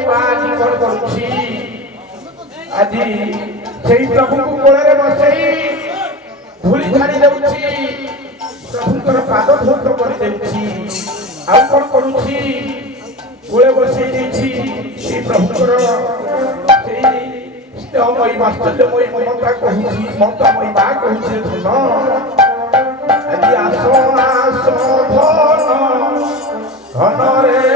মা আଜି কଣ କରୁଛି ଆଜି ସେଇ ପ୍ରଭୁଙ୍କୁ କୋଳରେ ବସେଇ ଧୂଳି ଛାଡ଼ି ଦେଉଛି ପ୍ରଭୁଙ୍କର ପାଦ ଧୌତ କରିଦେଉଛି ଆଉ କଣ କରୁଛି କୋଳେ ବସେଇ ଦେଇଛି ସେଇ ପ୍ରଭୁଙ୍କର ସେଇ ସ୍ନେହମୟୀ ବାତ୍ସଲ୍ୟମୟୀ ମମତା କହୁଛି ମମତାମୟୀ ମା କହୁଛି ଧନ ଆଜି ଆସ ଆସ ଧନ ଧନରେ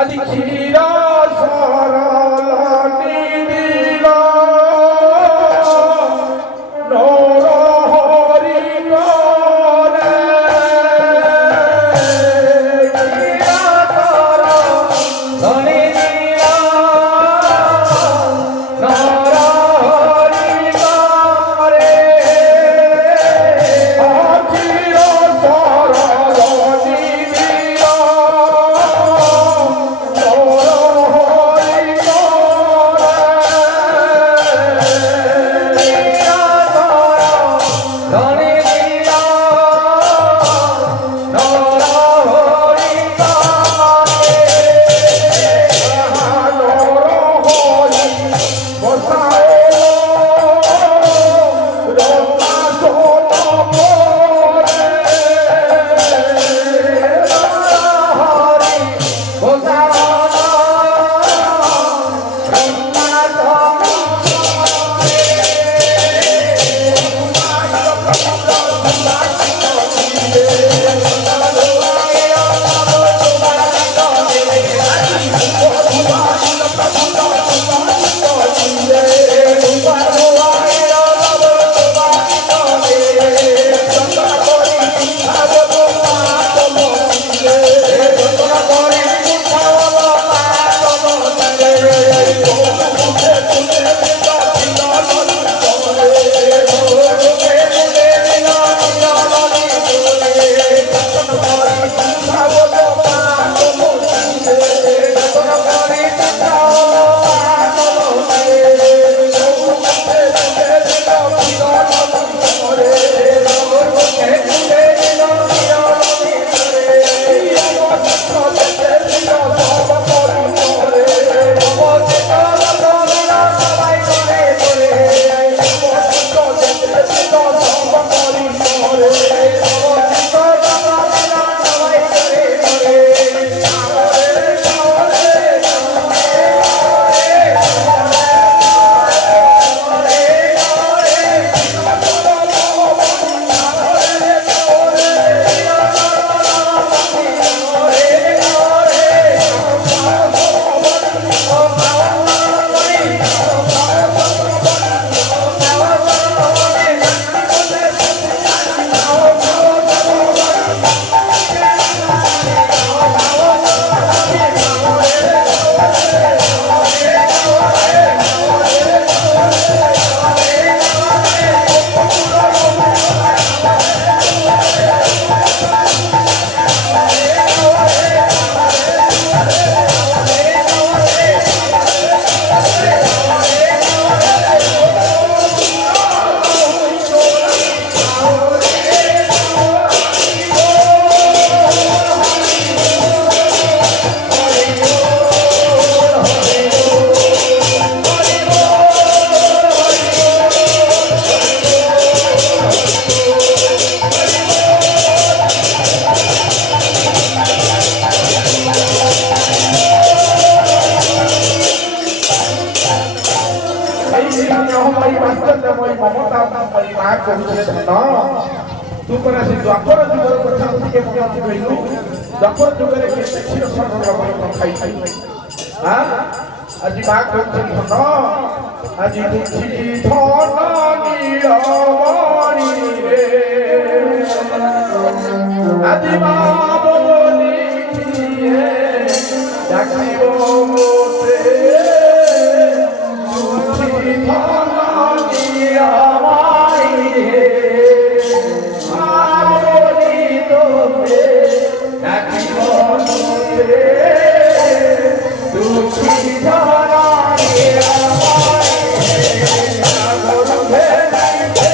আজ ক্ষীর ମମତା ମା କହୁଥିଲେ ଧନ ତୁ ପରା ସେ ଦ୍ୱାପର ଯୁଗର କଥା ଟିକେ ମନେ ପକେଇଲୁ ଦ୍ୱାପର ଯୁଗରେ କେତେ କ୍ଷୀର ସରଳ ଖାଇଛି ଆଜି ମା କହୁଛନ୍ତି ଧନ ଆଜି ବୁଝି ଧନ ନୀଳମଣିରେ ଆଜି ମା ବୋଲିଏ ডাকিব মোতে বুঝি ধন নিয়ামাইরে আমরি তোতে ডাকিব মোতে বুঝি ধন নিয়ামাইরে সাগর ভেলাইতে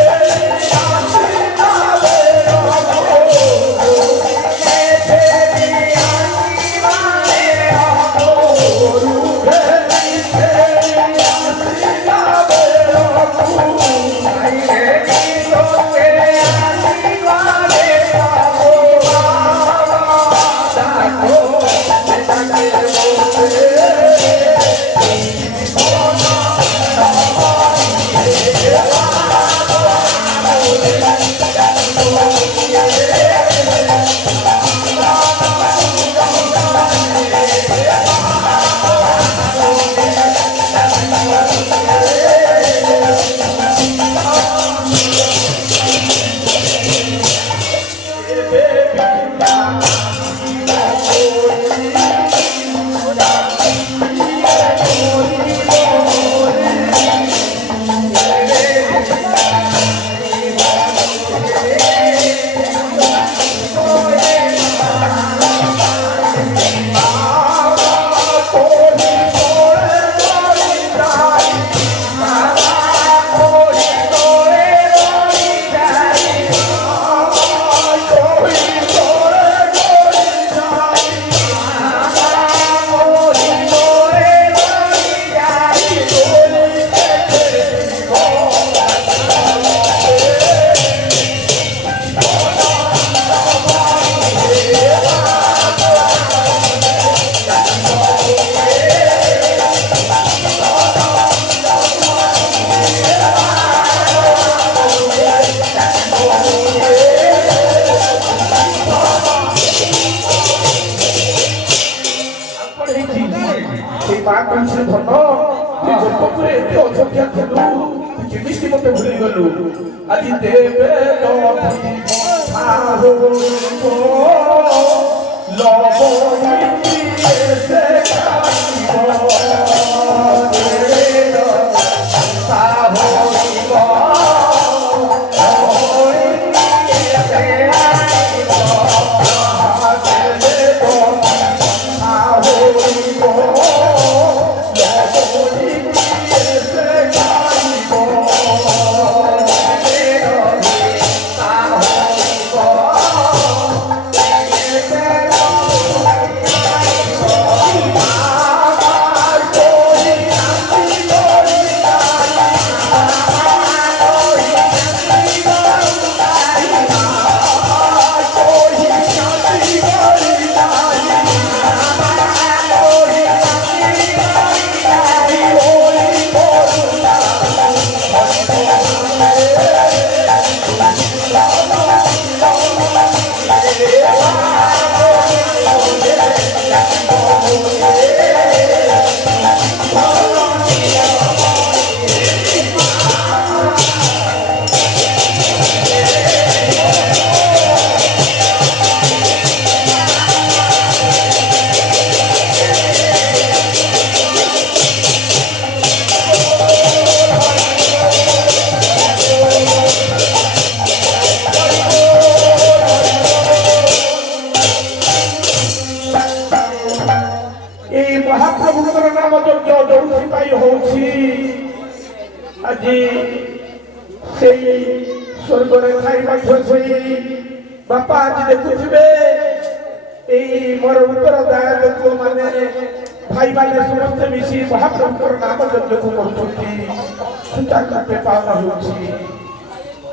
আদি দেবে আজি সেই স্বর্গরে খাইবা খোঁজই বাপা আজি দেখুথিবে এই মোর উত্তরদায়ক লোক মানে ভাই ভাইরে সমস্ত মিশি মহাপ্রভুর নাম যজ্ঞ করুଛନ୍ତି সুতা কাপে পাওয়া হଉଛି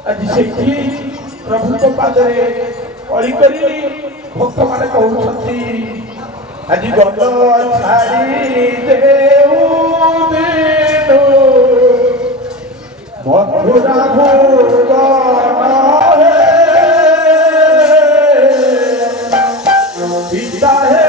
আজি ସେଇଠି ପ୍ରଭୁଙ୍କ ପାଦରେ ଅଳି କରି ଭକ୍ତମାନେ କହୁଛନ୍ତି ଆଜି ଗଦ ଛାଡ଼ି ଦେଉ ଦିନୁ মথুরা ভুবন পিতা হে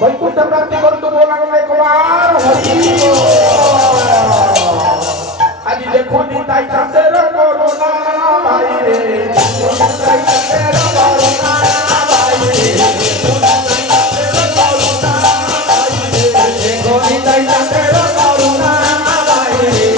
বৈকুণ্ঠ প্রাপ্তি করতে বললাম একবার আজি দেখুন তাই চাঁদের করুণা বাইরে তাই চাঁদের করুণা বাইরে তাই চাঁদের করুণা বাইরে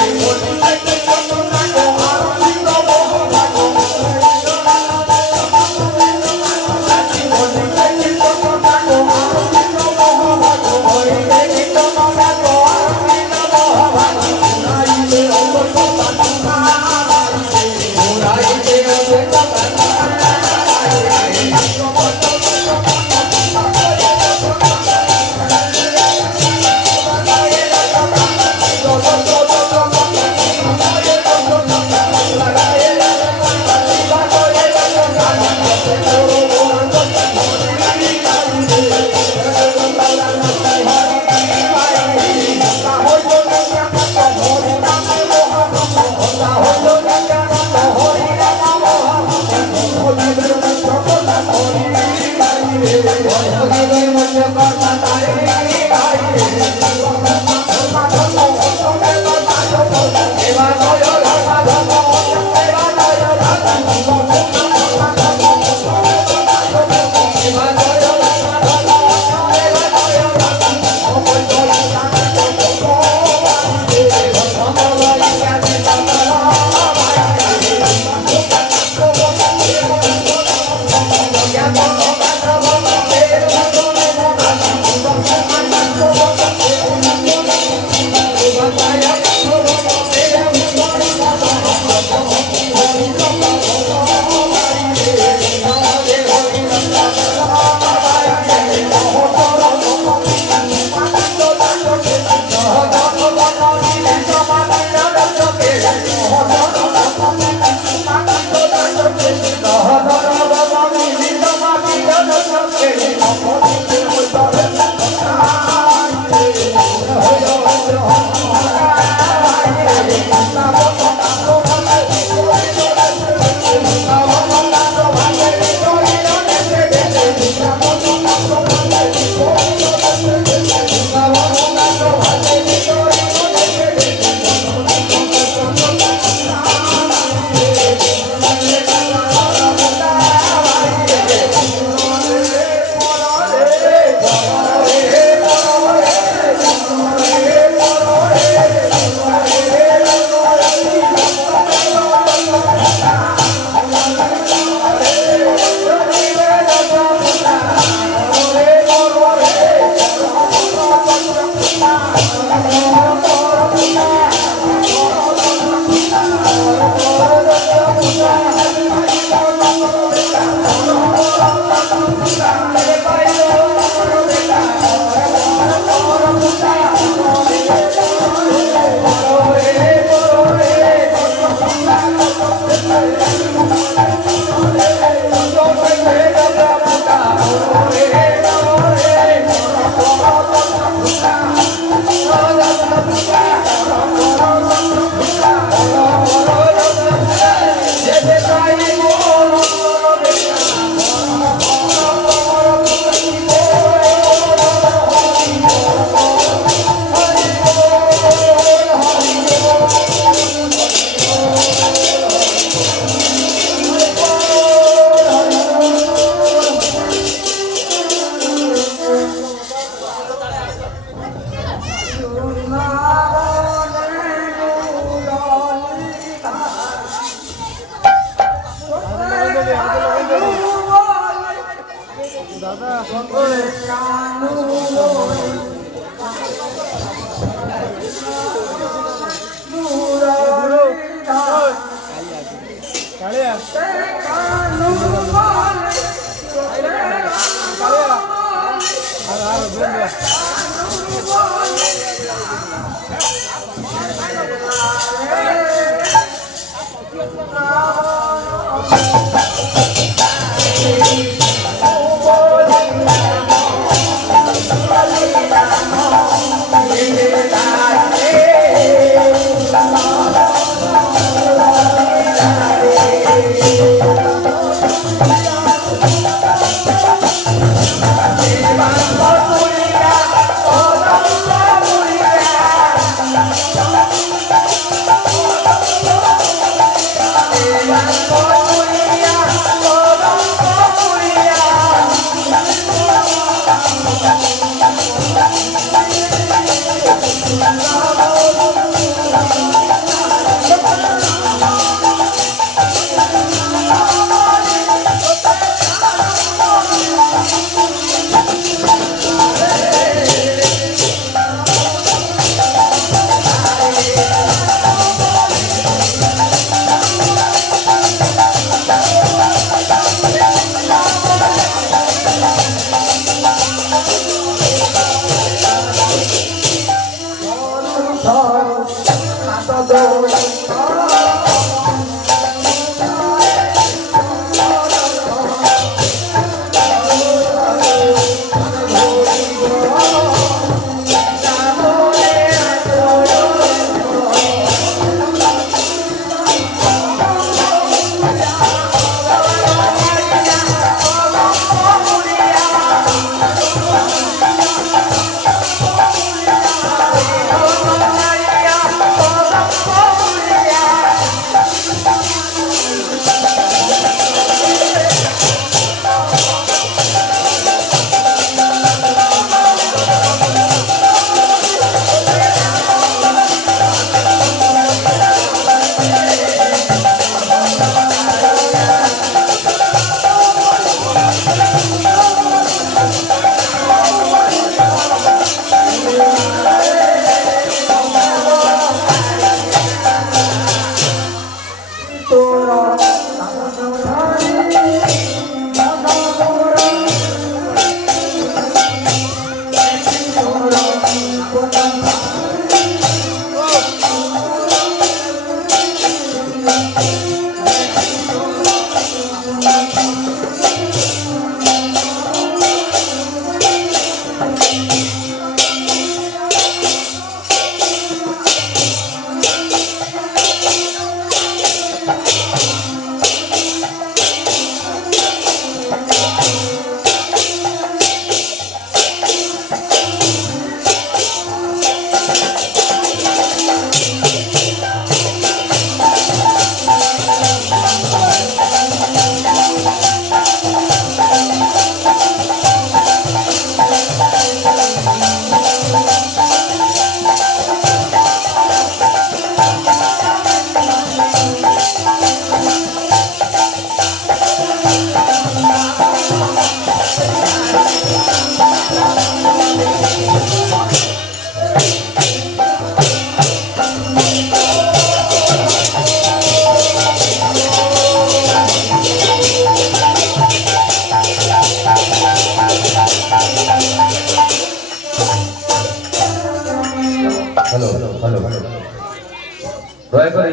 ଦୟାକରି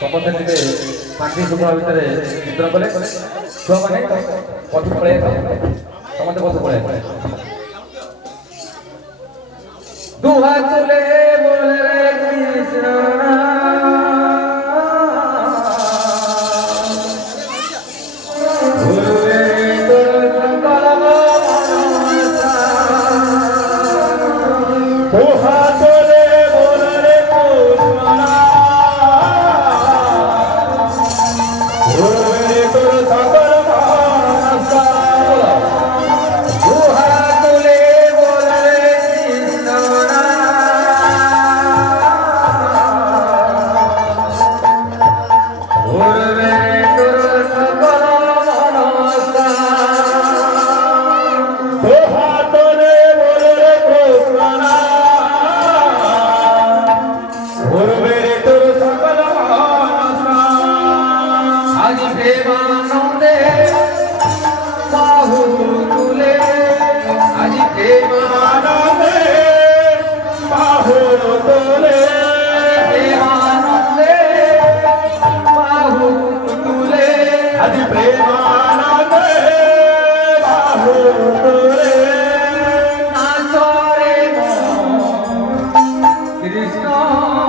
ସମସ୍ତେ ଟିକେ ଶାନ୍ତି ଶୃଙ୍ଖଳା ଭିତରେ ଚିତ୍ର କଲେ ଛୁଆମାନେ ପଛ ପଳେଇ ସମସ୍ତେ ପଛ ପଳେଇ ଦୁହା ତୁଲେ ବୋଲେ କୃଷ୍ଣ আজি প্রেমানন্দে বাহু তুলে আজি প্রেমানন্দে বাহু তোলে প্রেমানন্দে বাহু তুলে আজি প্রেমানন্দে বাহু তোলে নাচরে কৃষ্ণ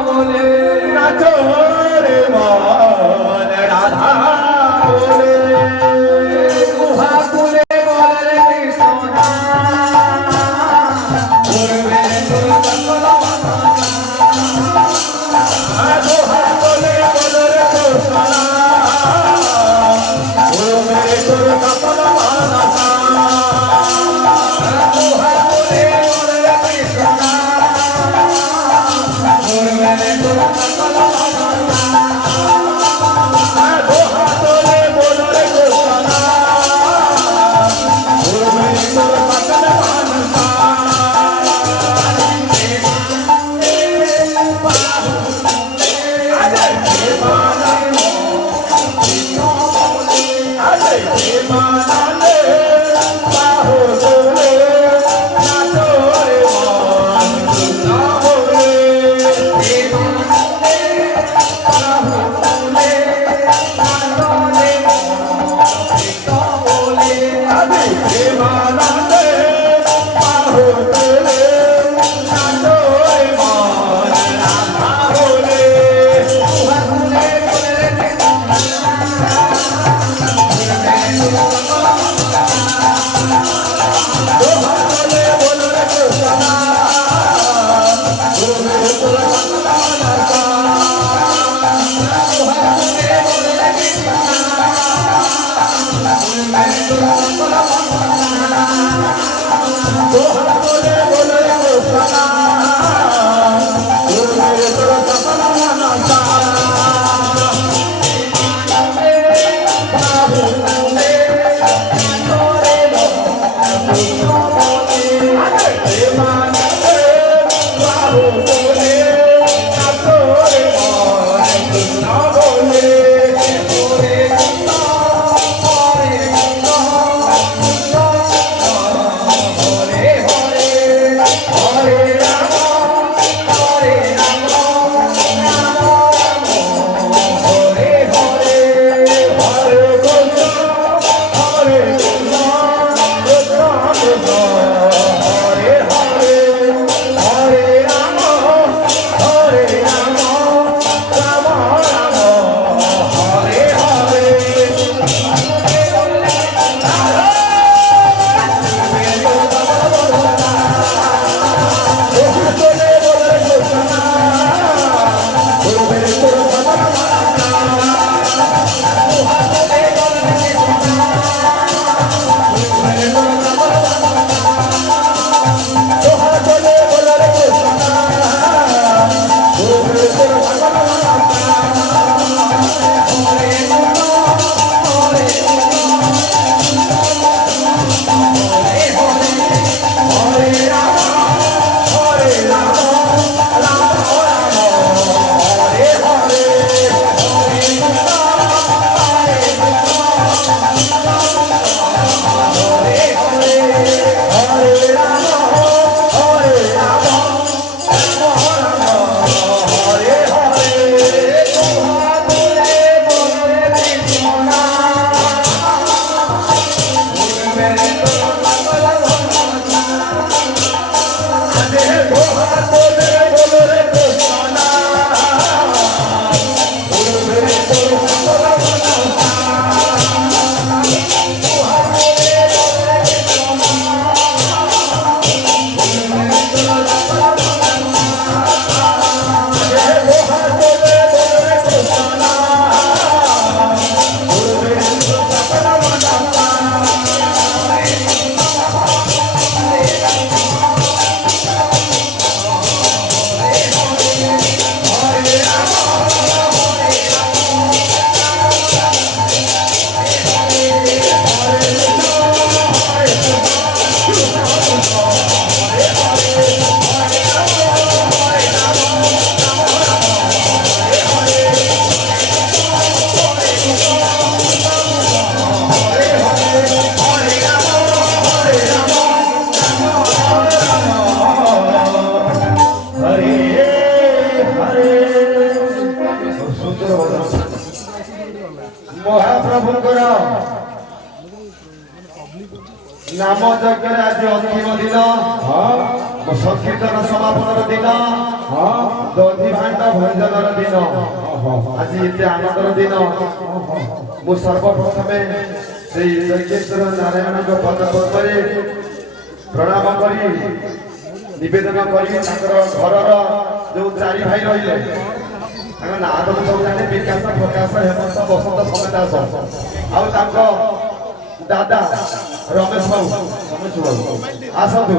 বলে নাচো রে মন রাধা বলে গুহা কুলে বলে কৃষ্ণ করবে তোর সকল দোহা তোলে বলে রে কৃষ্ণ ও মেরে তোর কপাল মানসা গুহা কুলে বলে কৃষ্ণ করবে তোর সকল দোহা তোলে বলে রে কৃষ্ণ ও মেরে তোর কপাল মানসা ମହାପ୍ରଭୁଙ୍କର ନାମ ଯଜ୍ଞରେ ଆଜି ଅନ୍ତିମ ଦିନ, ସଂକୀର୍ତ୍ତନ ସମାପନର ଦିନ, ଦଧି ଭାଣ୍ଡ ଭଞ୍ଜନର ଦିନ, ଆଜି ଏତେ ଆନନ୍ଦର ଦିନ। ମୁଁ ସର୍ବପ୍ରଥମେ ସେଇ ଯଜ୍ଞେଶ୍ୱର ନାରାୟଣଙ୍କ ପଦ ପଦ୍ମରେ ପ୍ରଣାମ କରି ନିବେଦନ କରି ତାଙ୍କର ଘରର ଯୋଉ ଚାରି ଭାଇ ରହିଲେ, ତାଙ୍କ ନାଁ ତ ସବୁ ଜାଣେ, ବିକାଶ, ପ୍ରକାଶ, ହେମନ୍ତ, ବସନ୍ତ, ସମେତ ଆଉ ତାଙ୍କ ଦାଦା ରମେଶ ବାବୁ ଆସନ୍ତୁ।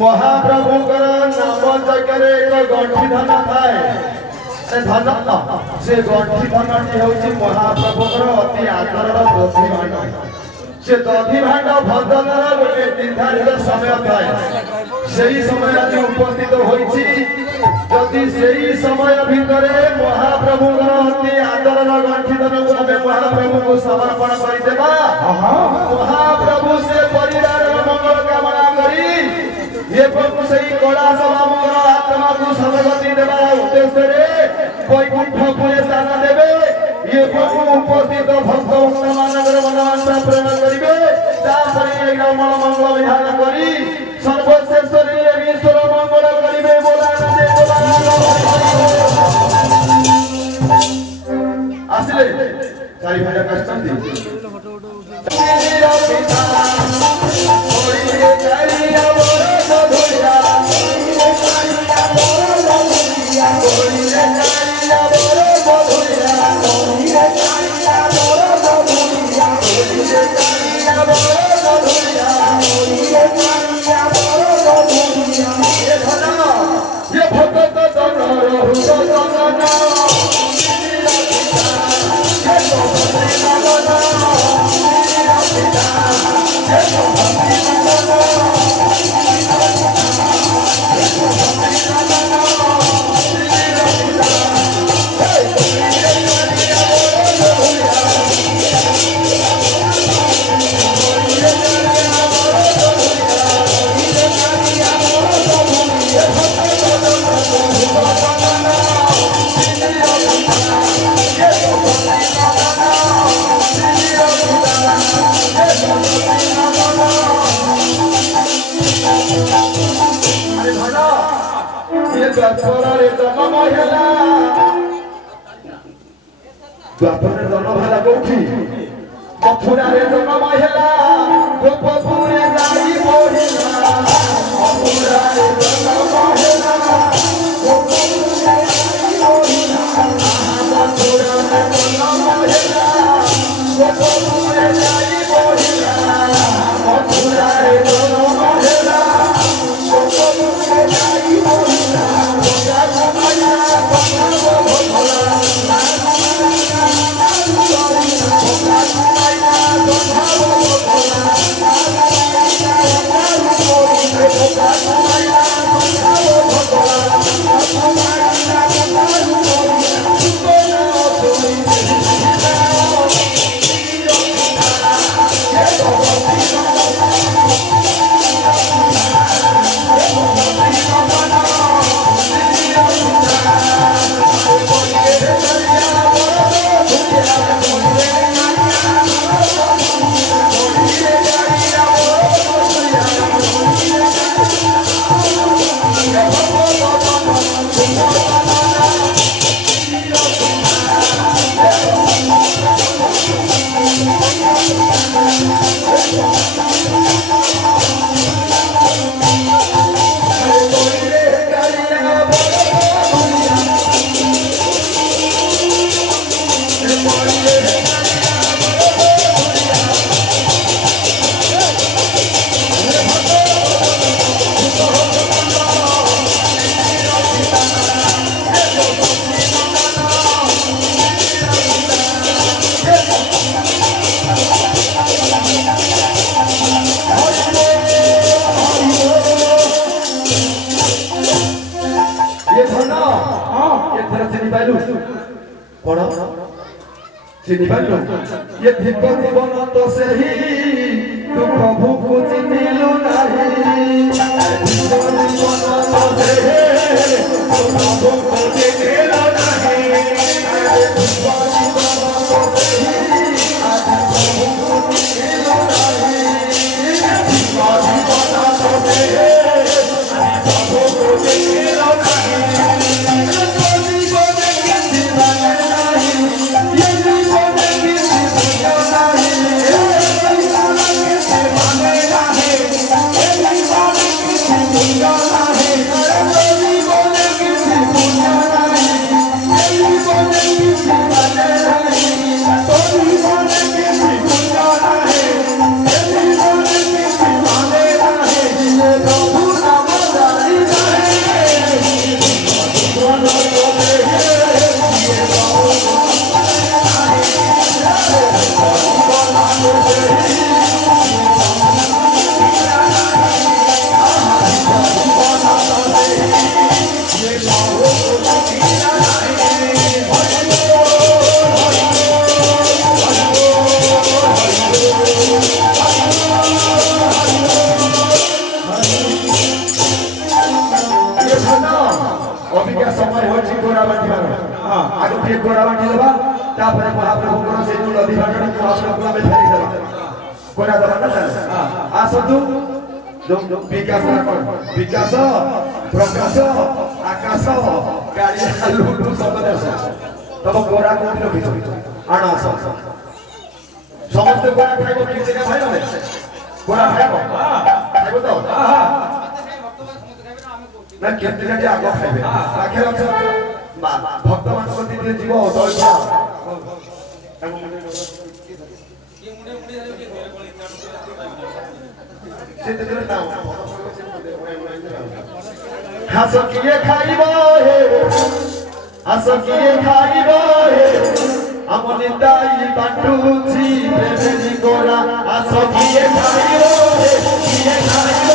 ମହାପ୍ରଭୁଙ୍କର ନାମ ଯଜ୍ଞରେ ଏକ ଗଣ୍ଠି ଧନ ଥାଏ। ସେ ଗଣ୍ଠି ଧନଟି ହେଉଛି ମହାପ୍ରଭୁଙ୍କର ଅତି ଆଦରର ଦଧି ଭାଣ୍ଡ। ସେ ଦଧି ଭାଣ୍ଡ ଭଜନର ଗୋଟେ ନିର୍ଦ୍ଧାରିତ ସମୟ ଥାଏ। ସେହି ସମୟ ଆଜି ଉପସ୍ଥିତ ହୋଇଛି। ଯଦି ସେହି ସମୟ ଭିତରେ ମହାପ୍ରଭୁଙ୍କର ଅତି ଆଦରର ଗଣ୍ଠି ଧନକୁ ଆମେ ମହାପ୍ରଭୁଙ୍କୁ ସମର୍ପଣ କରିଦେବା, ମହାପ୍ରଭୁ ସେ ପରିବାରର ମଙ୍ଗଳ କାମନା କରି ଏବଂ ସେହି କୈଳାସ ବାବୁଙ୍କର ଆତ୍ମାକୁ ସଦଗତି ଦେବା ଉଦ୍ଦେଶ୍ୟରେ ବୈକୁଣ୍ଠପୁରେ ସ୍ଥାନ ଦେବେ ଏବଂ ଉପସ୍ଥିତ ଭକ୍ତମାନଙ୍କର ମନୋବାଞ୍ଛା ପୂରଣ କରିବେ। ତାପରେ ରମଣ ମଙ୍ଗଳ ବିଧାନ କରି ସର୍ବଶେଷରେ ଈଶ୍ୱର ମଙ୍ଗଳ କରିବେ। ଆସିଲେ ଚାରି ଭାଇ ଆସିଛନ୍ତି। ଦ୍ୱାପରରେ ଜନ୍ମ ହେଲା କୋଉଠି? ମଥୁରାରେ ଜନ୍ମ ହେଲା, ଗୋପପୁରେ ଯାଇ ପଢିଲା। ମଥୁରାରେ ଜନ୍ମ ହେଲା, ଗୋପପୁରେ ଯାଇ ପଢିଲା। ମଥୁରାରେ ଜନ୍ମ ହେଲା, ଗୋପପୁରେ ଯାଇ ପଢିଲା। ମଥୁରାରେ ଜନ୍ମ ହେଲା, ଗୋପପୁରେ ଯାଇ ପଢିଲା। ये धिक जीवन तो सही तू प्रभु को चिन्हिलु नहीं। धिक जीवन तो सही तू प्रभु को चिन्हिलु नहीं। ଅବିକା ସମୟ ହେଉଛି ଗୋଡ଼ା ବାଣ୍ଟିବାର। ଆଗ ଟିକେ ଗୋଡ଼ା ବାଣ୍ଟି ଦେବା, ତାପରେ ମହାପ୍ରଭୁଙ୍କର ସେ ଯୋଉ ନଦୀ ବାଟରେ ମହାପ୍ରଭୁଙ୍କୁ ଆମେ ଫେରିଦେବା। ଗୋଡ଼ା ଦେବା ନା ଆସନ୍ତୁ। ଯୋଉ ବିକାଶ ବିକାଶ ପ୍ରକାଶ ଆକାଶ କାଳିଆ ଲୁଟୁ ସବଦେଶ ତମ ଗୋଡ଼ା କୋଉଠି ରଖିଛ? ଆଣ ଆସ ସମସ୍ତେ ଗୋଡ଼ା ଖାଇବ। କିଛି ଖାଇବ ଗୋଡ଼ା ଖାଇବ ଖାଇବ ତ ନା କେତେଟା ଆଗ ଖାଇବେ ପାଖରେ ଅଛ ଭକ୍ତମାନଙ୍କ ଦିନରେ ଯିବ ଦଳା ହାସ କିଏ ଖାଇବ ହେ ହାସ କିଏ ଖାଇବ ହେ ଆମ ନିତାଇ ବାଟୁଛି ପ୍ରେମୀ ଗୋରା ହାସ କିଏ ଖାଇବ ହେ କିଏ ଖାଇବ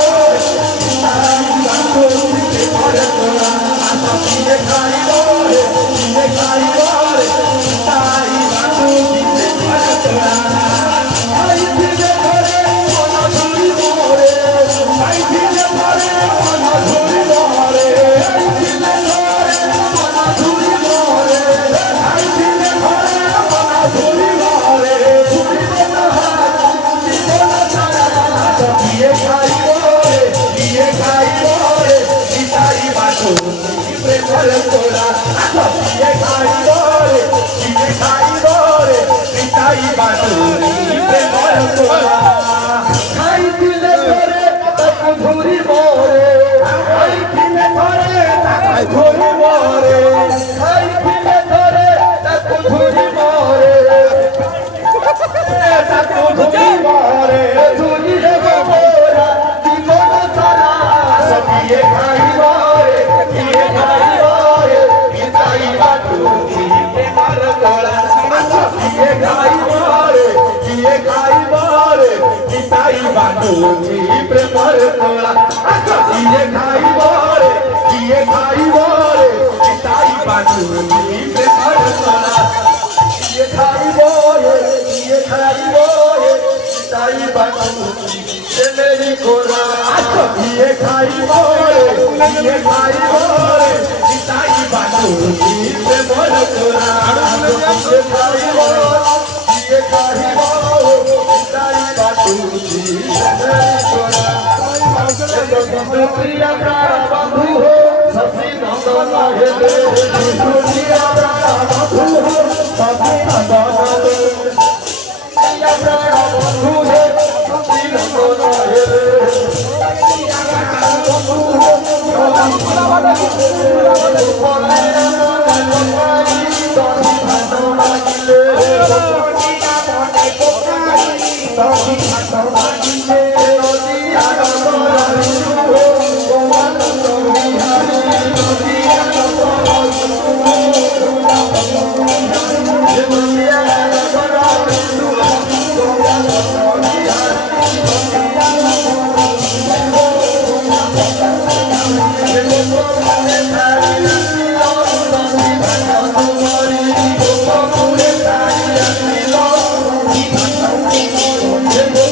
Thank you.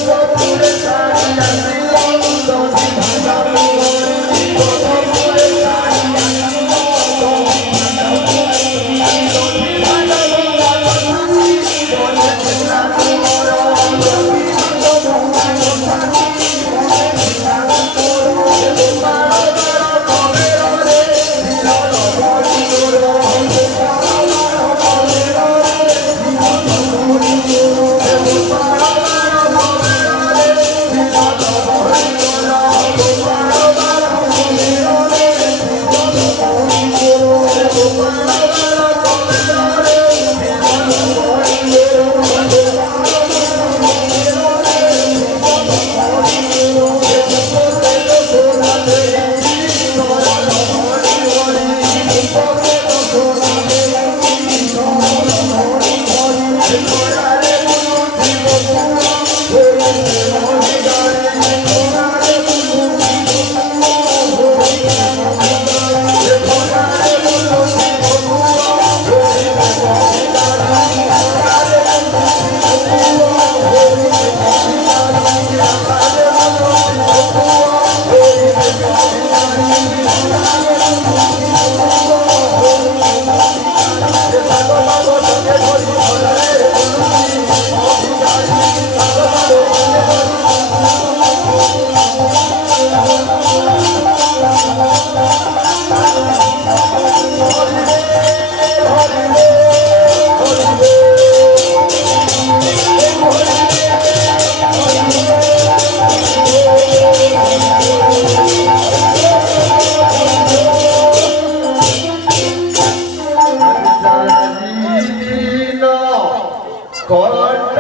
কণ্ঠ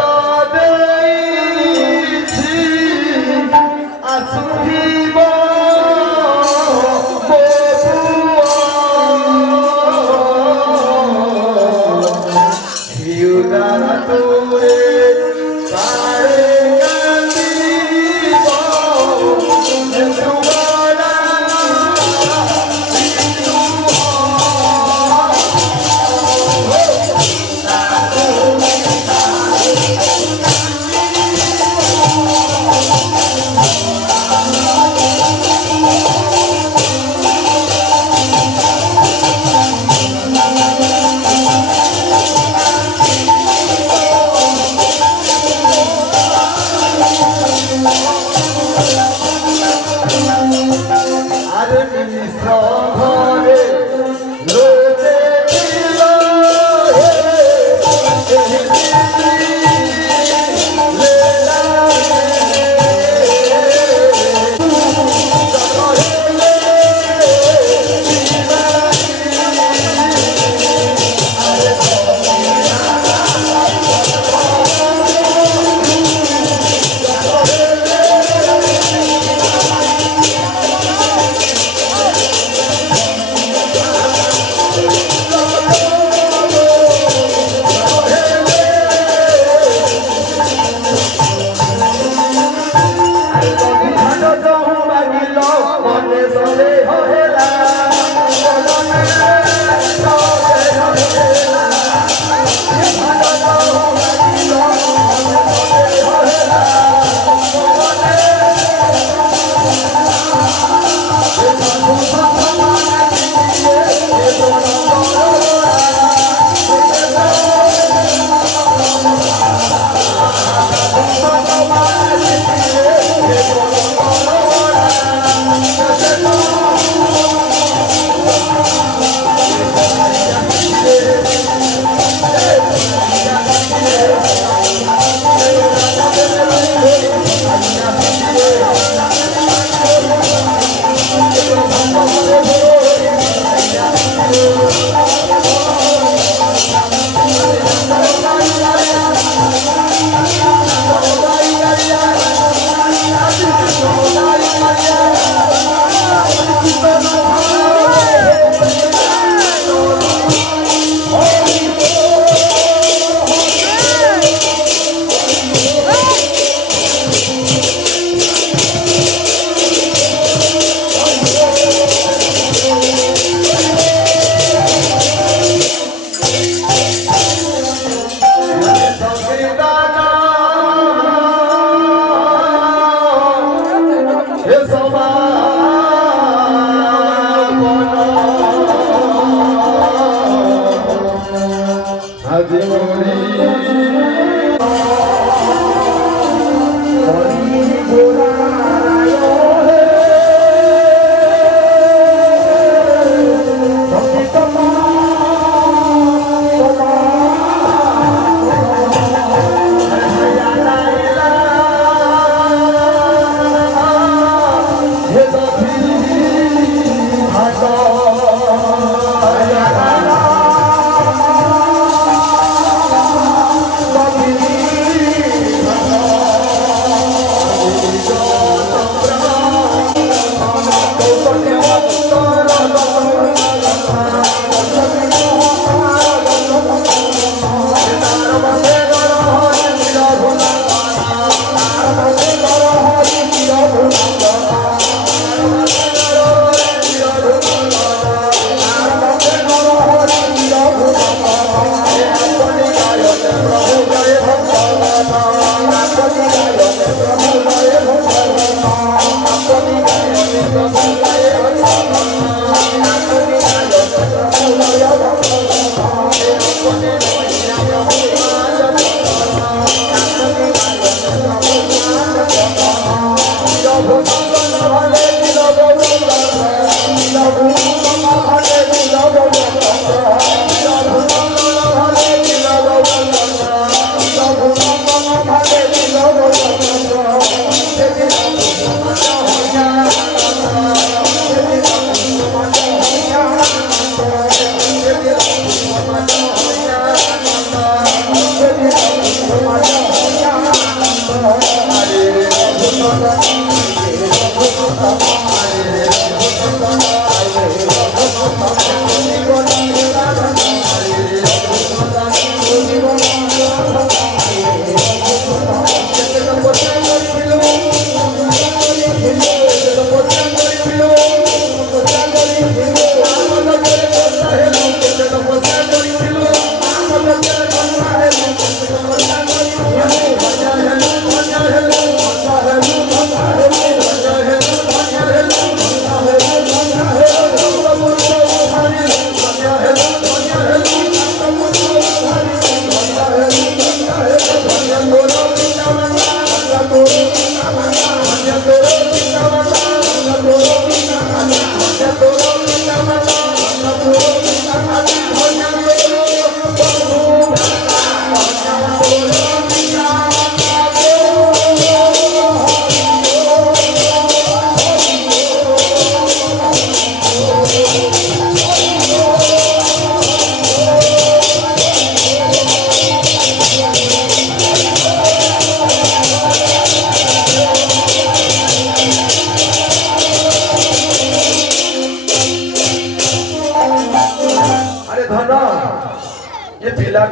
দেইছি আসুথিব হিউদারা তোরে কারে কান্দিব তোমারা আরে মিশ্র ঘরে রোজে দিল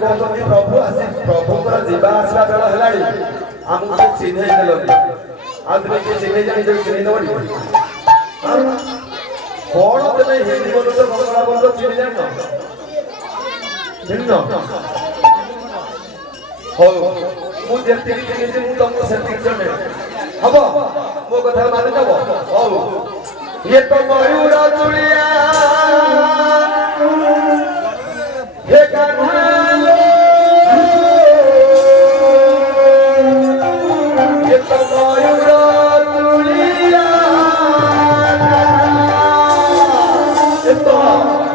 କହୁଛନ୍ତି ପ୍ରଭୁ ଆସି ପ୍ରଭୁଙ୍କର ଯିବା ଆସିବା ବେଳ ହେଲାଣି ଆମକୁ ଟିକେ ଚିହ୍ନେଇ ଦେଲ ଆଉ ତୁମେ କିଏ ଚିହ୍ନେଇ ଜାଣିଛ ଚିହ୍ନେଇ ଦେବନି କଣ ତମେ ହିନ୍ଦୀ ବୋଲୁଛ ବଙ୍ଗଳା ବୋଲୁଛ ଚିହ୍ନି ଜାଣିନ ଚିହ୍ନିନ ହଉ ମୁଁ ଯେତିକି ଚିହ୍ନିଛି ମୁଁ ତମକୁ ସେତିକି ଜଣେ ହବ ମୋ କଥା ମାନି ଦେବ ହଉ ଇଏ ତ ମୟୁର ଚୁଳିଆ हे कान्हालो ये तो मयूर चुलिया ये तो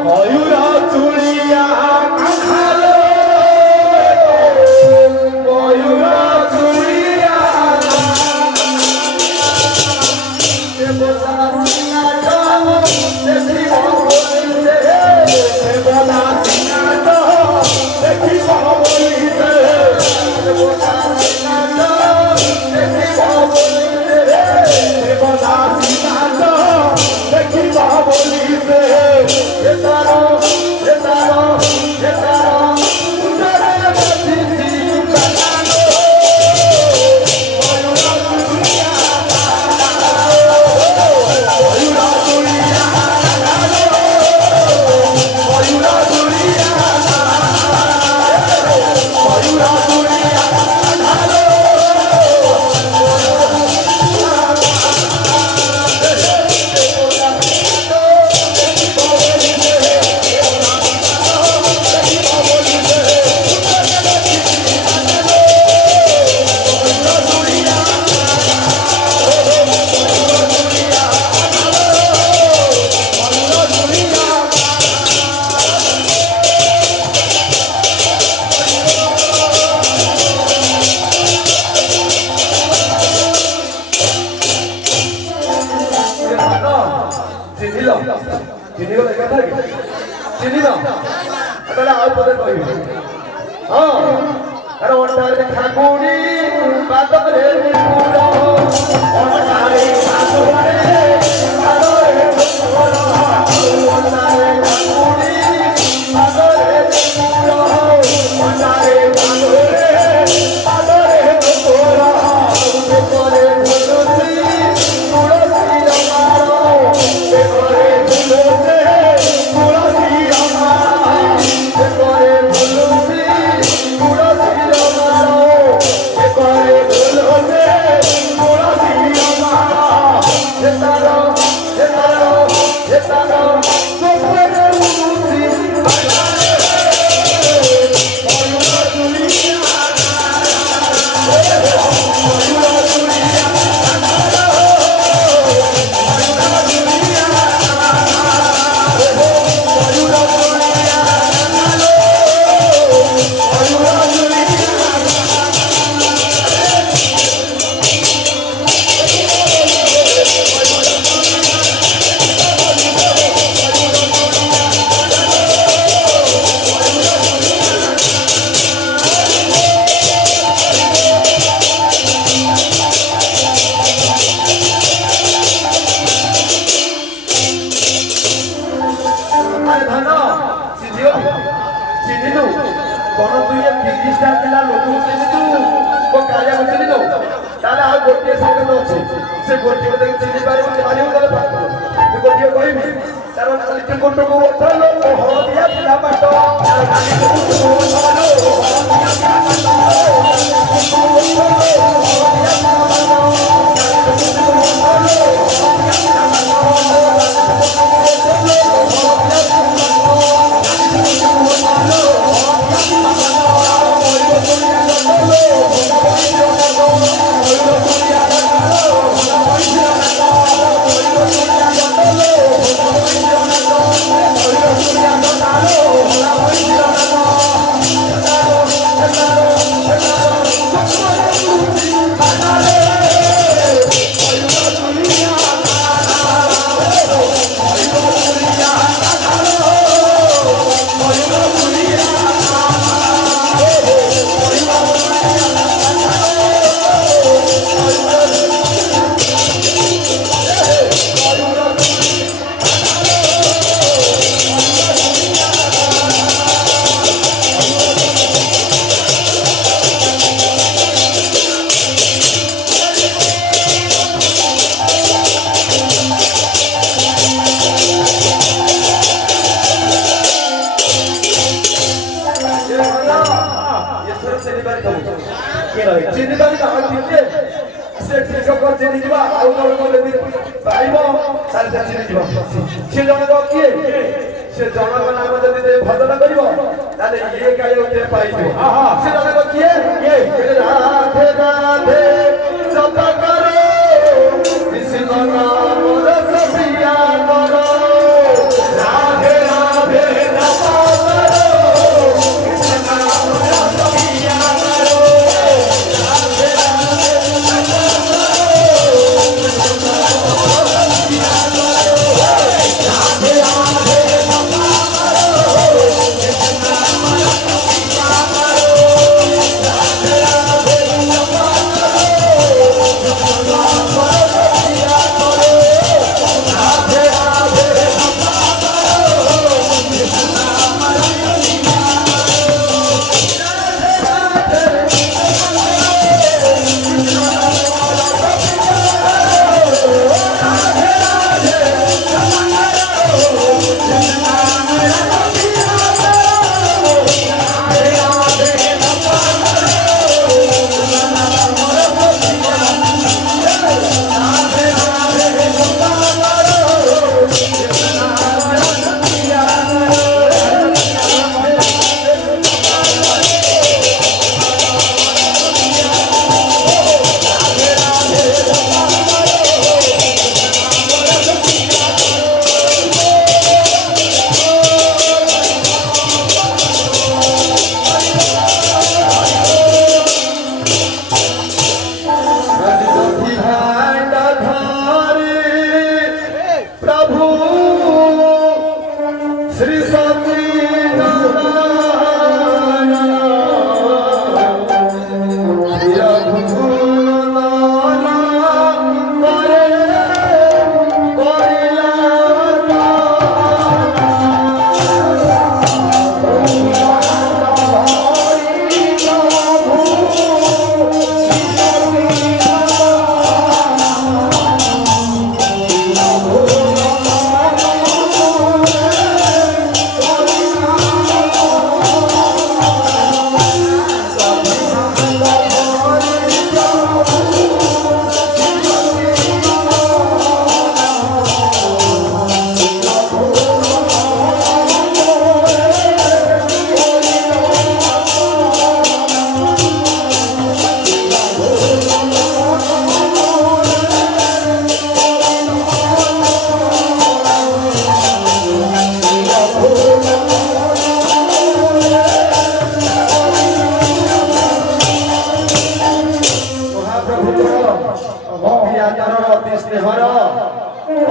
मयूर चुलिया कान्हालो मयूर चुलिया ये बोला सिंगा जो देखी बोली से ये बोला देखी बाबोली से बोला सीना तो देखी बाबोली से बोला सीना तो देखी बाबोली से ये तारो उधर बची थी बनानो କିଏ ରହିବ ଚିନି ପାଣି କାମ ଟିକେ ସେ ଠିକ କରି ଚିନି ଯିବା ଆଉ ଜଣକ ଯଦି ପାଇବ ତାହେଲେ ସେ ଚିନି ଯିବ ସେ ଜଣକ କିଏ ସେ ଜଣକ ନାମ ଯଦି ଭଜନ କରିବ ତାହେଲେ ଇଏ କାଳେ ଗୋଟେ ପାଇବ ସେ ଜଣକ କିଏ ରାଧେ ରାଧେ ଜପ କର କୃଷ୍ଣ ନାମ ରସ ପିୟା କର ରାଧେ ରାଧେ ଜପ କର କୃଷ୍ଣ ନାମ ରସ ପିୟା କର ରାଧେ ରାଧେ श्री सती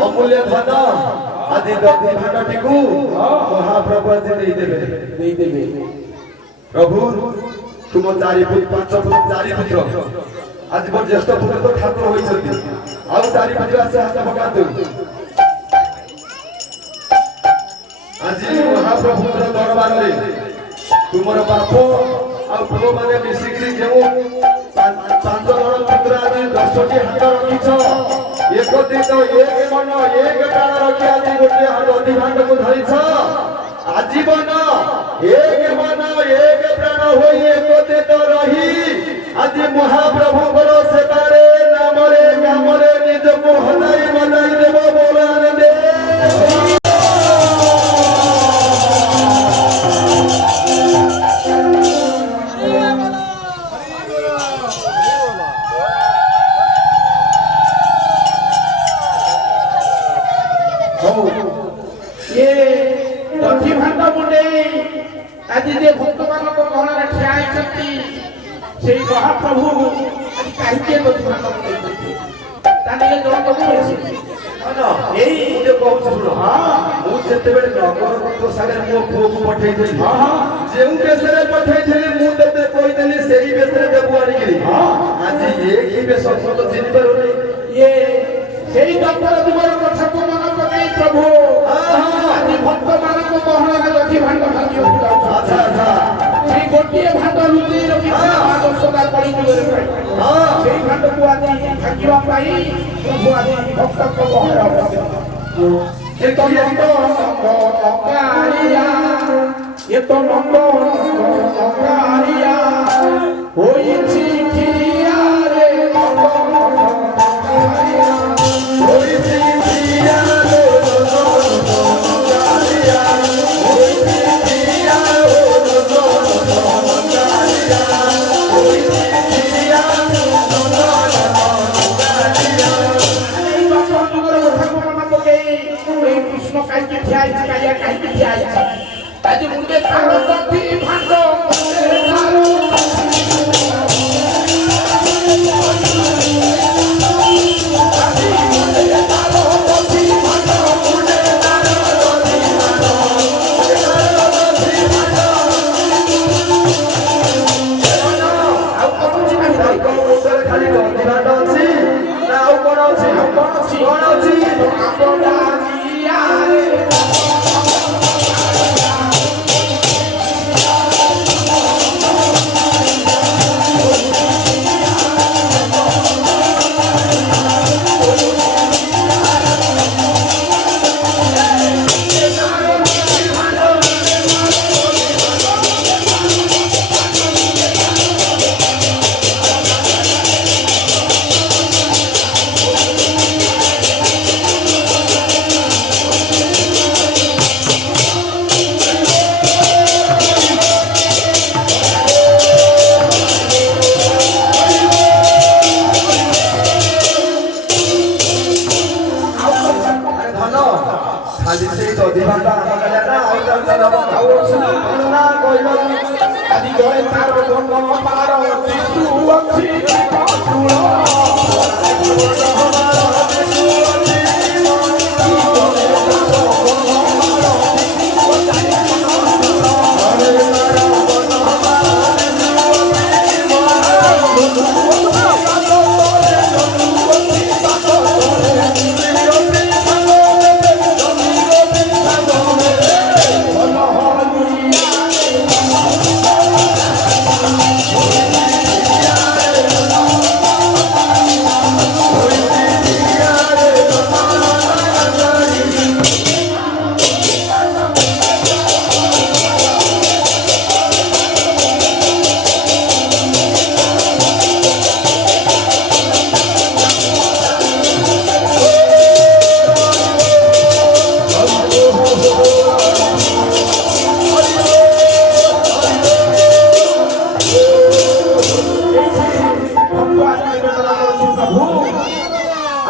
अमूल्य धन आदि भांडटी को महाप्रभु आज देदेवे प्रभु तुम 4 फुट 5 फुट 4 पुत्र आज मोर ज्येष्ठ पुत्र तो ठाकुर होइछथि आउ 4 पुत्र आसे हाथ पकातु आज महाप्रभु दरबार रे तुमर बाप आ पुओ माने मिसिकरी जेउ 5 जण पुत्र आदि 10टी हाथ रखिछ एक दिन एक मन एक प्राण रखी आज गोटे हाथ अधिभांड को धरिछ आजीवन एक मन एक प्राण होई एक दिन रही आज महाप्रभु सेवारे नामरे कामरे निज को हजाई बजाई देव बोल आनंदे भक्त मान गहन ठिया से महाप्रभु कहीं प्रभु भक्त मान गोटे भांड लुचि रखी पड़ी भांड को आज भांगाई प्रभु आज भक्त ये तो नंद ওই চিঠিয়ারে ওই চিঠিয়া রে গালিয়া ওই চিঠিয়া গালিয়া ওই চিঠিয়া এই বছর যুগের কথা মনে পকে এই কৃষ্ণ কাইকে ঠিয়াইছে কাইয়া কাইকে ঠিয়াইছে তাই যে মুন্ডে তারো দতি ভান্ড মুন্ডে তারো ଖାଲି ଗନ୍ଧିବାଟ ଅଛି ନା ଆଉ କଣ ଅଛି କଣ ଅଛି ଖାଲି ସେଇ ଦଧିଭାତ ଆମ କାଳିଆ ନା ଆଉ ଚାଲିଛି ନବ ଆଉ ଅଛି ନା କହିଲ ଆଜି ଜଣେ ତାର ଜନ୍ମ ପାର ଶିଶୁ ଅଛି ଚୂଳ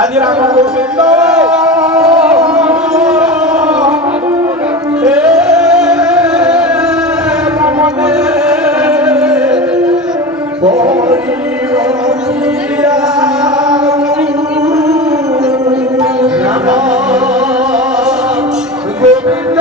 আজ রাম গোবিন্দ গোবিন্দ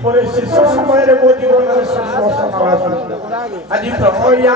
ପରେ ଶେଷ ସମୟରେ ମୋ ଜୀବନରେ ଆଜି ପ୍ରଭୟା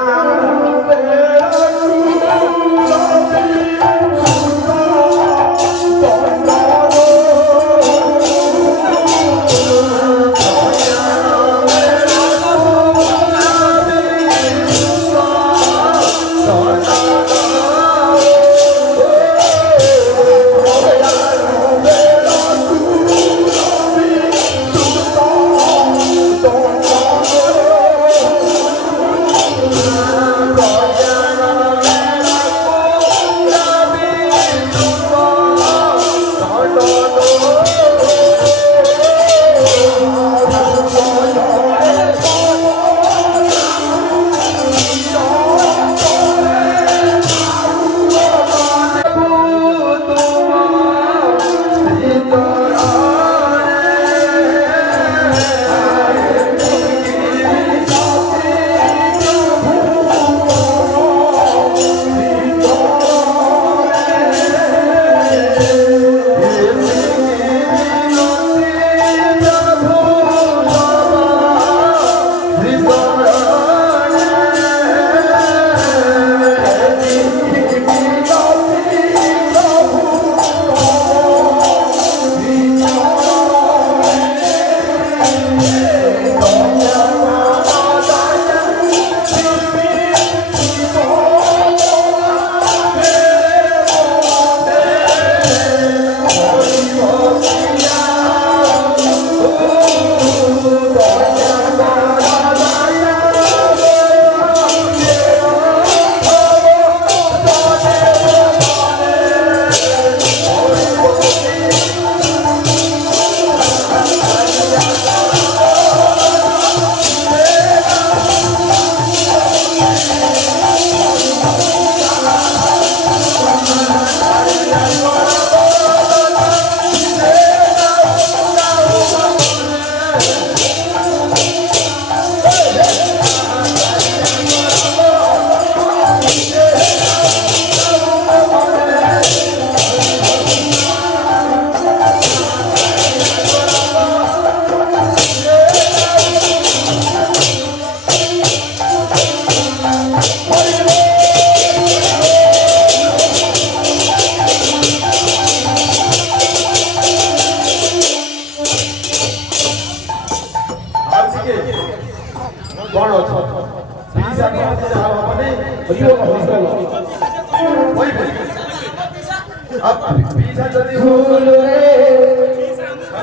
अब पीछा जदी ফুল রে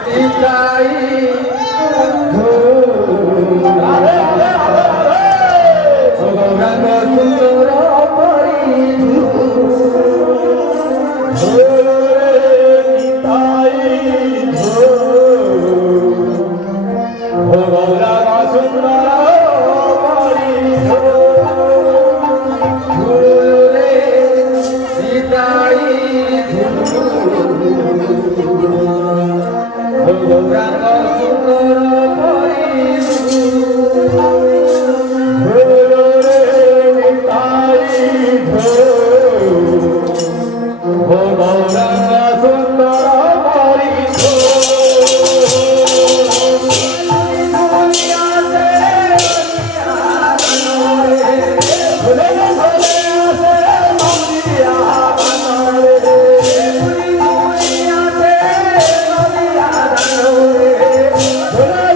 নিতাই গৌরাঙ্গ সুন্দর Hey!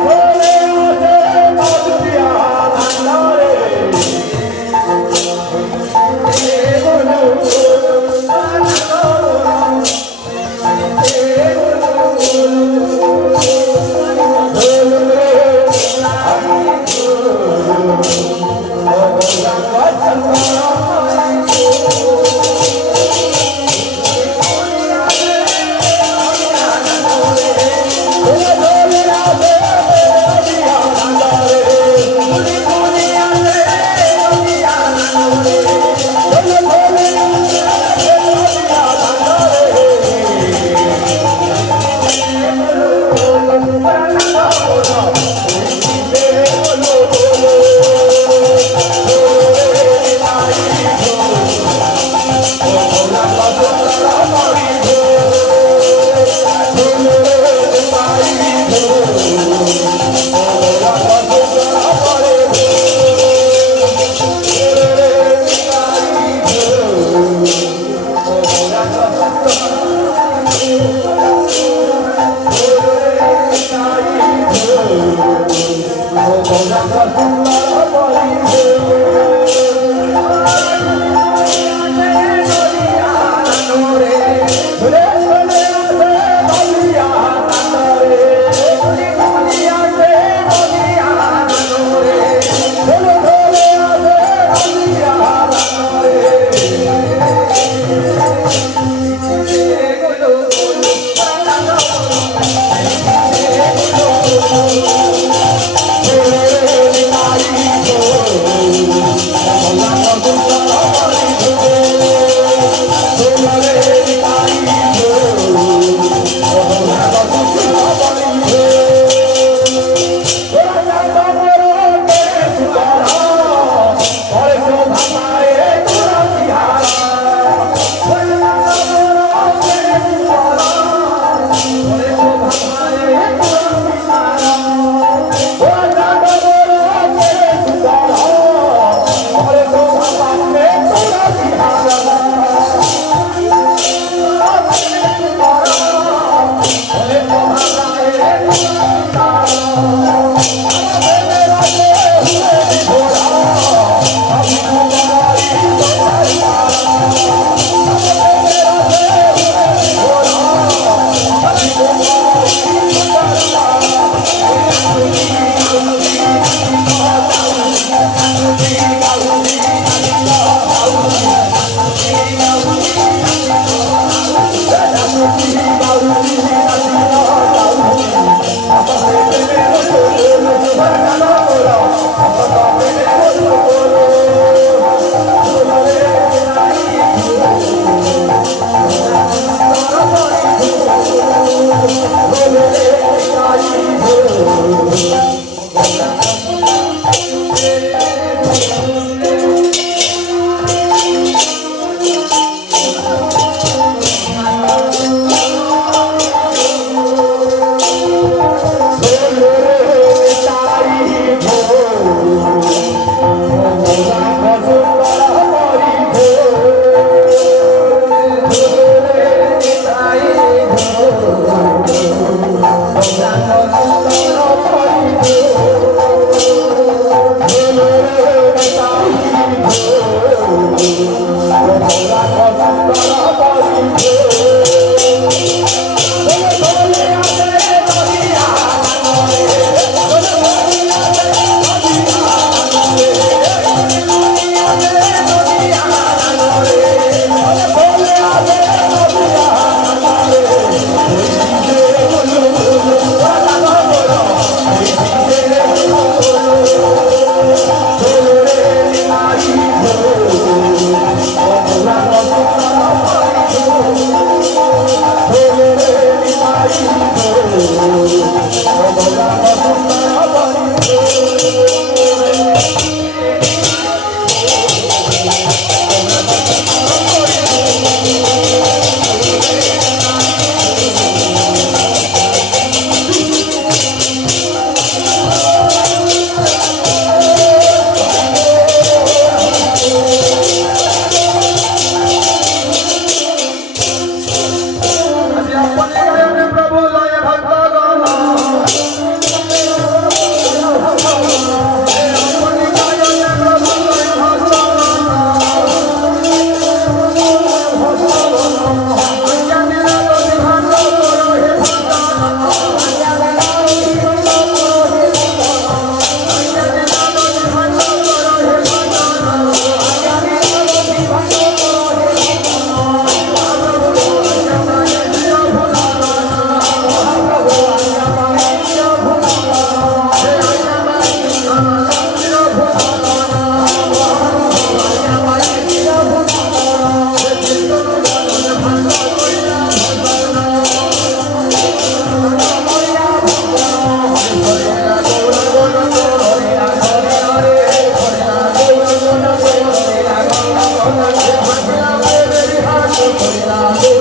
Hare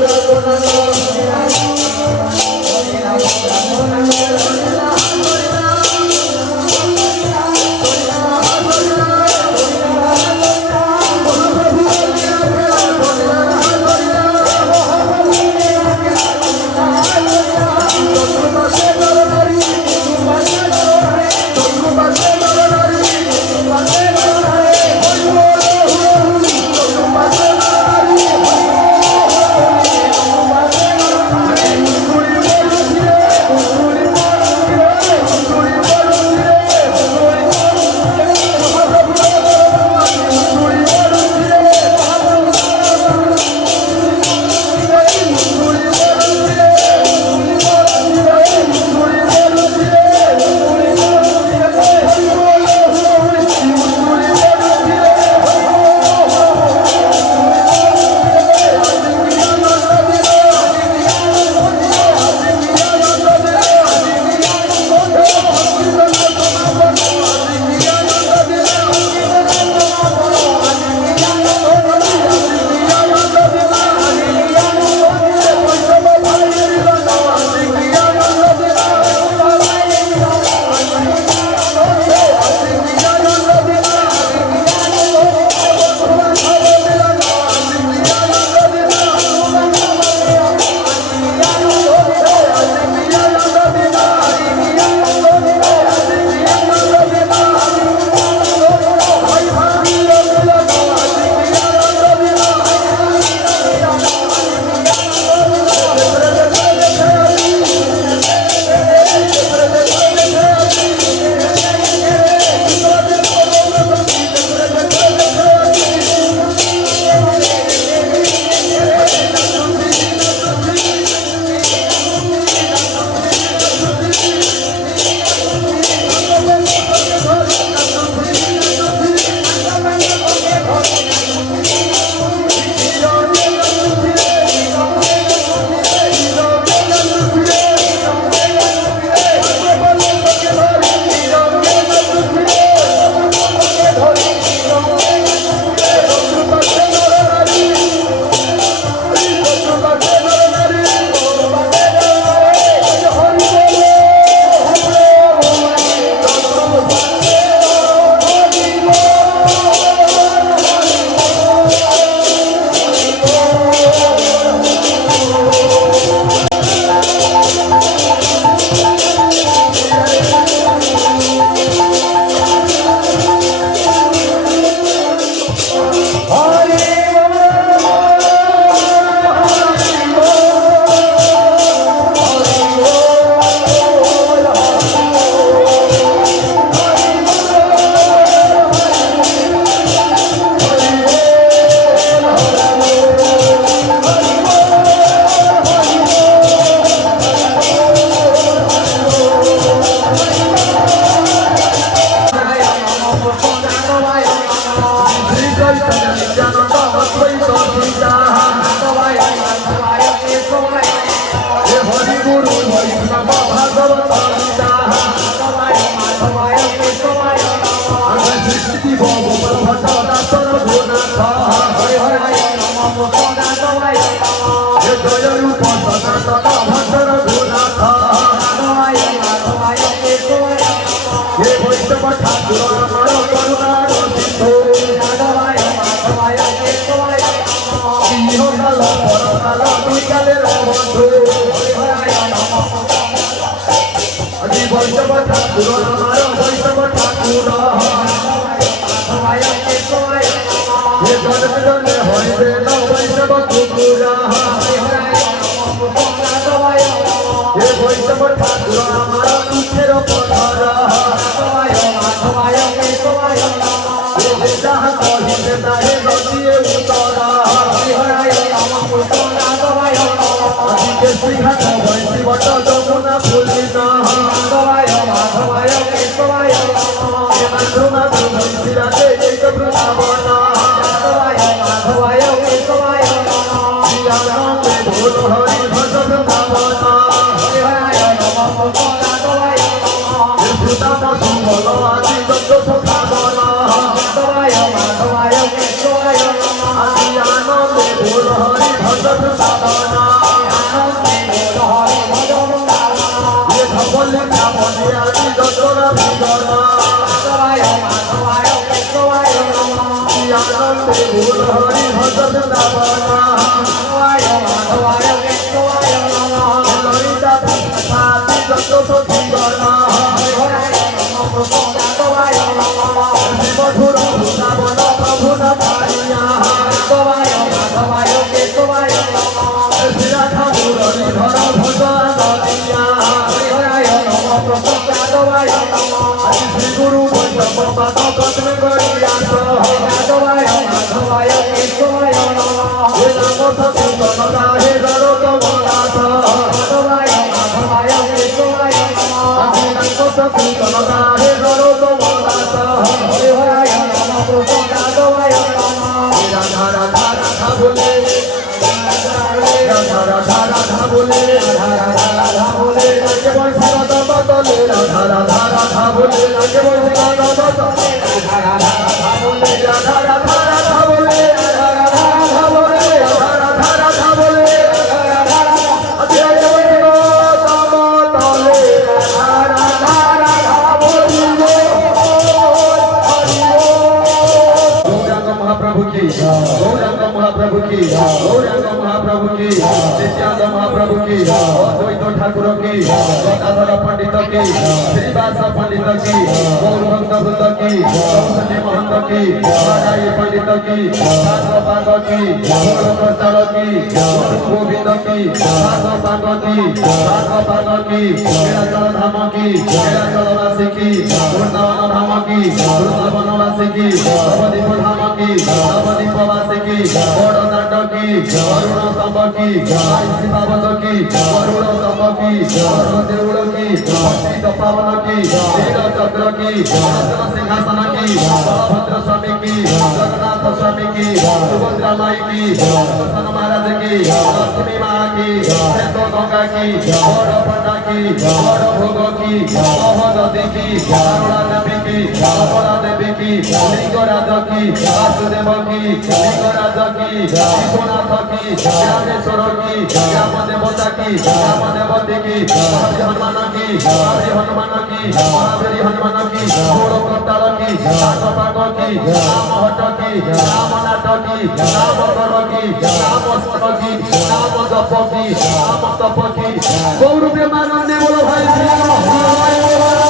महाप्रभु की गौरांग महाप्रभु की गौरांग महाप्रभु की नित्यानंद महाप्रभु की अद्वैत ठाकुर की गदाधर पंडित की श्रीवास पंडित की गौर भक्त वृंद की संजय महंत की राजाई पंडित की साधु पांग की गौर करताल की गोविंद की साधु पांग की साधु पांग की नीलाचल धाम की नीलाचल वासी की वृंदावन धाम की वृंदावन वासी की नवदीप धाम की नवदीप वासी की बड़ दांड की अरुण स्तंभ की शिवावत की अरुण स्तंभ की अरुण देउल की पतित पावन की नील चक्र की रत्न सिंहासन की बलभद्र स्वामी की जगन्नाथ स्वामी की सुभद्रा माई की कृष्ण महाराज की लक्ष्मी माँ की श्वेत गंगा की बड़ पंडा की बड़ भोग की महोदधी की अरुणा देवी की अबला देवी की लिंगराज की वासुदेव की लिंगराज की विश्वनाथ की ज्ञानेश्वर की ग्राम देवता की ग्राम देवती की महावीर हनुमान की महावीर हनुमान की महावीर हनुमान की घोड़ करताल की नाथ पाग की राम हट की राम नाट की राम कर की राम स्तर की राम जप की राम तप की गौर प्रेमानंदे बोलो भाई श्री राम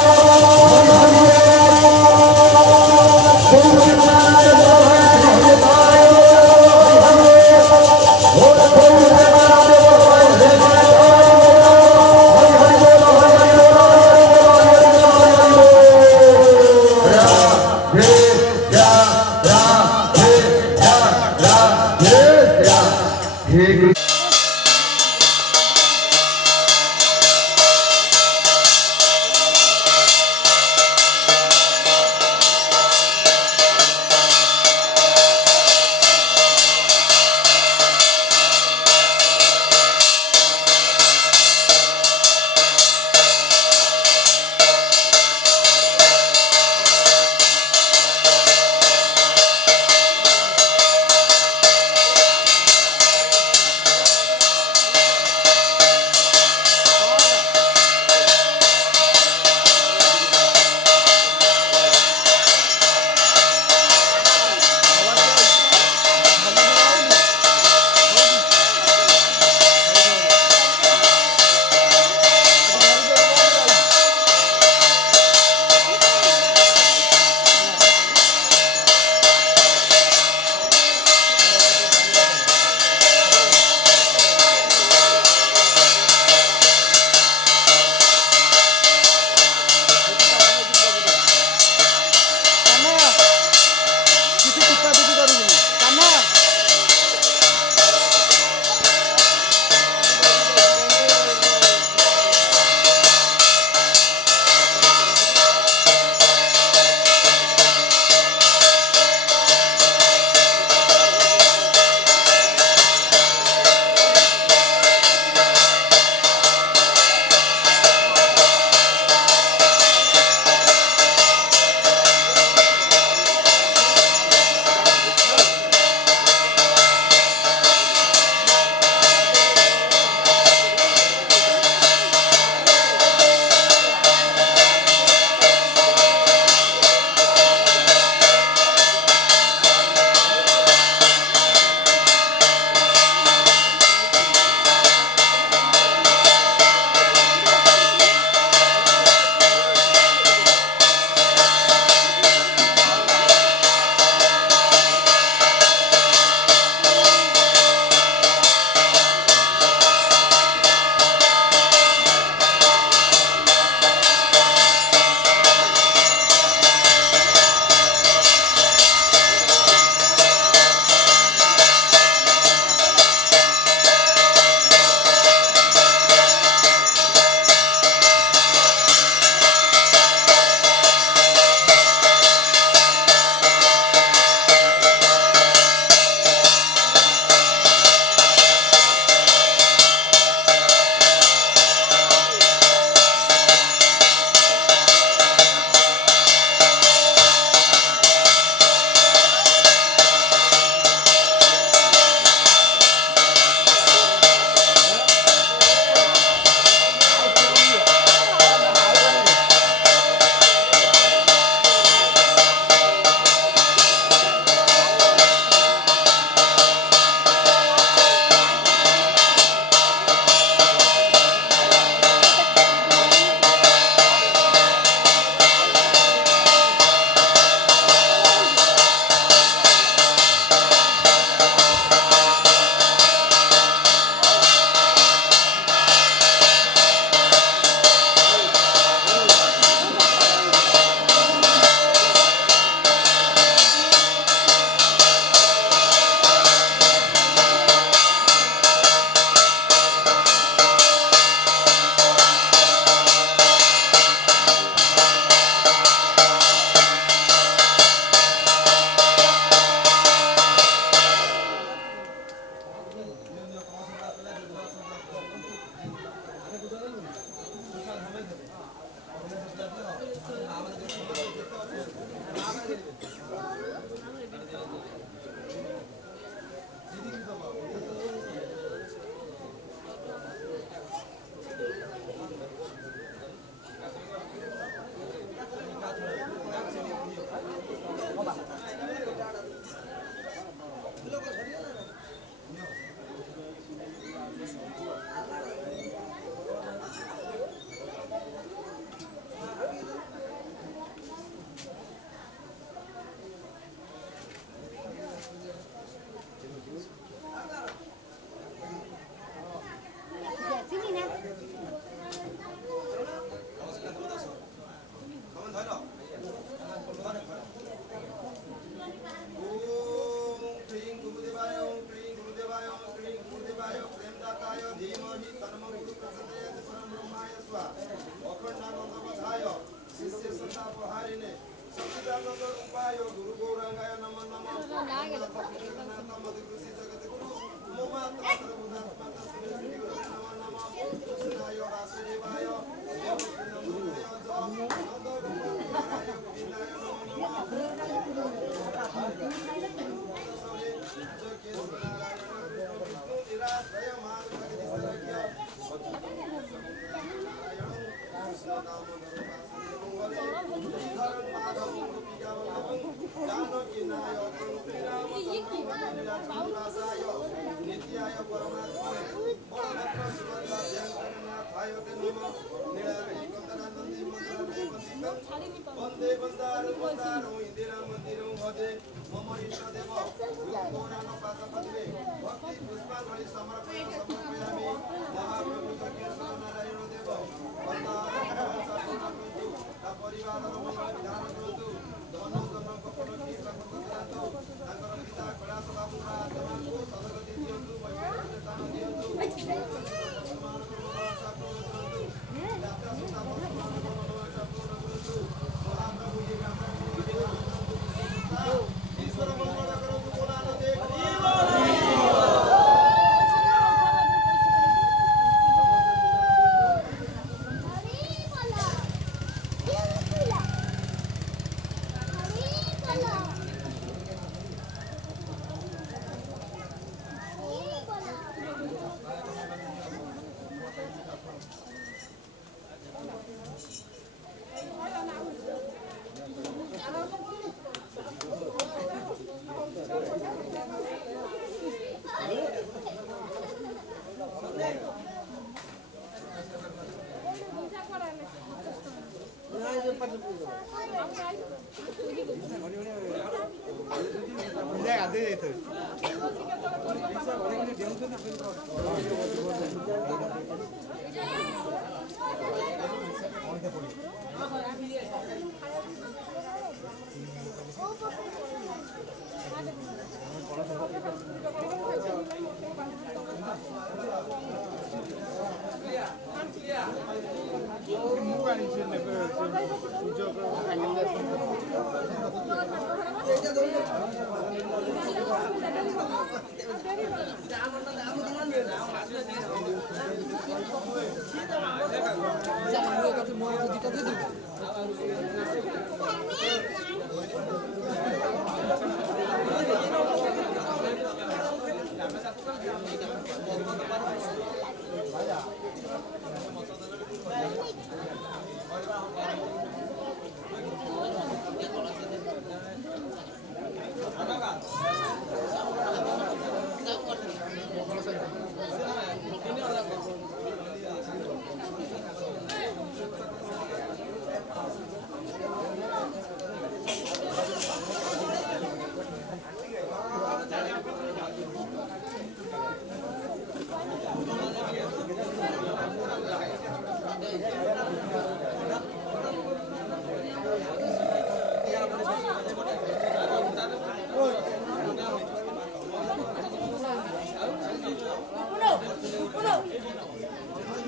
धीमहि तन्नो गुरु प्रचोदयात् परं ब्रह्माय स्वाहा अखंडानंद बधाय शिष्य संतापहारिणे सच्चिदानंद रूपाय गुरु गौरांगाय नमः नमः जगन्नाथ मधुकृषि जगत गुरु मोमाता सर्वभूतात्मा तस्मै श्री गुरु नमः नमः कृष्णाय वासुदेवाय देवकी नमोदय नंद गोपाय गोविंदाय नमः नमः जय नारायण विष्णु निराश्रय मान जगदीश सरख्य कृष्ण दामोदर वासुदेव माधव गोपिका जानकी नायक श्रीराम नित्याय परमात्मने बलभद्र सुभद्रा जगन्नाथाय नमः नीलाद्रि कंदरानंदी मंत्रालय वंदितं वंदे वंदारो इंदिरा मंदिरं भजे मम इष्ट देव गौरान पादपद्मे भक्ति पुष्पांजलि समर्पयामि महाप्रभु जगेश्वर नारायण देव वंदारो परिवार विधान करतु धन धन कपड़ की प्रबंध करातु तांकर पिता कैलाश बाबूर आत्मा को सदगति दियंतु वैकुंठ स्थान दियंतु वर्तमान कर्मवांछा पूर्ण करतु यात्रा सुता वर्तमान कर्मवांछा पूर्ण करतु महाप्रभु ये ईश्वर मंगल करतु बोलान देव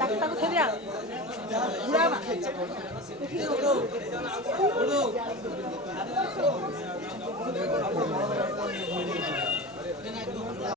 Takut saya. Berapa?